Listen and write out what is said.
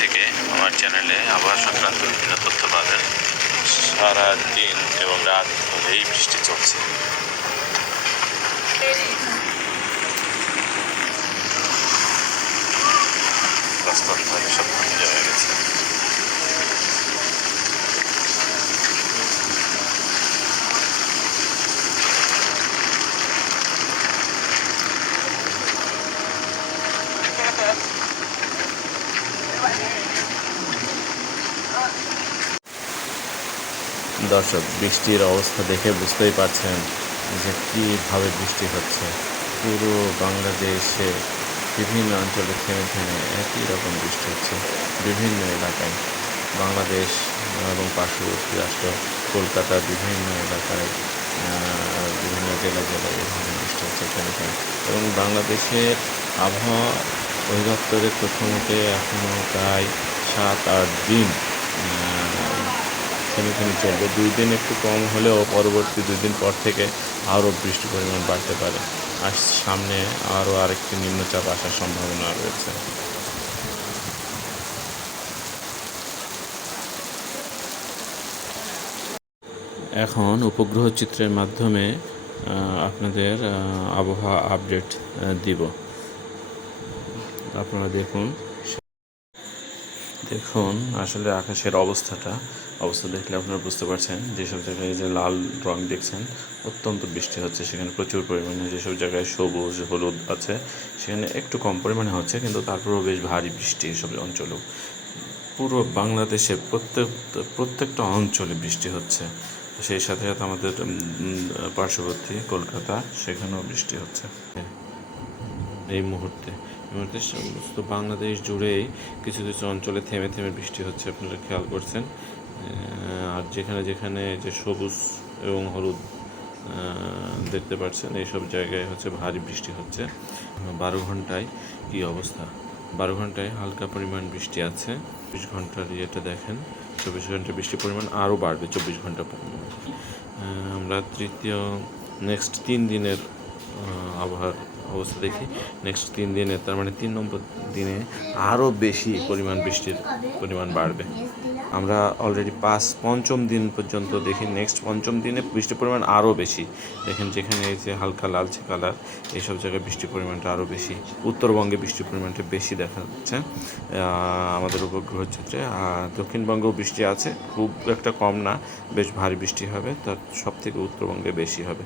থেকে আমার চ্যানেলে আবহাওয়া সংক্রান্ত বিভিন্ন তথ্য পাবেন। সারা দিন এবং রাত ধরেই বৃষ্টি চলছে। রাস্তাঘাট সব ভাঙা হয়ে গেছে। দর্শক, বৃষ্টির অবস্থা দেখে বুঝতেই পারছেন যে কীভাবে বৃষ্টি হচ্ছে। পুরো বাংলাদেশে বিভিন্ন অঞ্চলে থেমে থেমে একই রকম বৃষ্টি হচ্ছে বিভিন্ন এলাকায়। বাংলাদেশ এবং পার্শ্ববর্তী রাষ্ট্র কলকাতার বিভিন্ন এলাকায়, বিভিন্ন জেলায় এভাবে বৃষ্টি হচ্ছে থেমে থেমে। এবং বাংলাদেশের আবহাওয়া অধিদপ্তরের তথ্য মতে এখনও প্রায় 7-8 দিন থেমে থেমে চলবে। 2 দিন একটু কম হলেও পরবর্তী 2 দিন পর থেকে আরও বৃষ্টির পরিমাণ বাড়তে পারে। আর সামনে আরও আরেকটি নিম্নচাপ আসার সম্ভাবনা রয়েছে। এখন উপগ্রহ চিত্রের মাধ্যমে আপনাদের আবহাওয়া আপডেট দিব। আপনারা দেখুন আসলে আকাশের অবস্থা দেখলে আপনারা বুঝতে পারছেন। যেসব জায়গায় যে লাল রং দেখছেন অত্যন্ত বৃষ্টি হচ্ছে, সেখানে প্রচুর পরিমাণে। যেসব জায়গায় সবুজ হলুদ আছে সেখানে একটু কম পরিমাণে হচ্ছে, কিন্তু তারপরেও বেশ ভারী বৃষ্টি এসব অঞ্চলেও। পুরো বাংলাদেশে প্রত্যেকটা অঞ্চলে বৃষ্টি হচ্ছে। সেই সাথে সাথে আমাদের পার্শ্ববর্তী কলকাতা, সেখানেও বৃষ্টি হচ্ছে এই মুহূর্তে। সমস্ত বাংলাদেশ জুড়েই কিছু কিছু অঞ্চলে থেমে থেমে বৃষ্টি হচ্ছে, আপনারা খেয়াল করছেন। আর যেখানে যেখানে যে সবুজ এবং হলুদ দেখতে পাচ্ছেন, এইসব জায়গায় হচ্ছে ভারী বৃষ্টি হচ্ছে। 12 ঘন্টায় কী অবস্থা! 12 ঘন্টায় হালকা পরিমাণ বৃষ্টি আছে। 24 ঘন্টার ইয়েটা দেখেন, 24 ঘন্টা বৃষ্টির পরিমাণ আরও বাড়বে 24 ঘন্টা পর। আমরা নেক্সট 3 দিনের আবহাওয়ার অবস্থা দেখি। নেক্সট 3 দিনে, তার মানে 3 নম্বর দিনে আরও বেশি পরিমাণ বৃষ্টির পরিমাণ বাড়বে। আমরা অলরেডি পঞ্চম দিন পর্যন্ত দেখি। নেক্সট পঞ্চম দিনে বৃষ্টির পরিমাণ আরও বেশি। দেখেন যেখানে এই যে হালকা লালচে কালার, এইসব জায়গায় বৃষ্টির পরিমাণটা আরও বেশি। উত্তরবঙ্গে বৃষ্টির পরিমাণটা বেশি দেখা যাচ্ছে আমাদের উপগ্রহ চিত্রে। আর দক্ষিণবঙ্গেও বৃষ্টি আছে, খুব একটা কম না, বেশ ভারী বৃষ্টি হবে। তার সব থেকে উত্তরবঙ্গে বেশি হবে।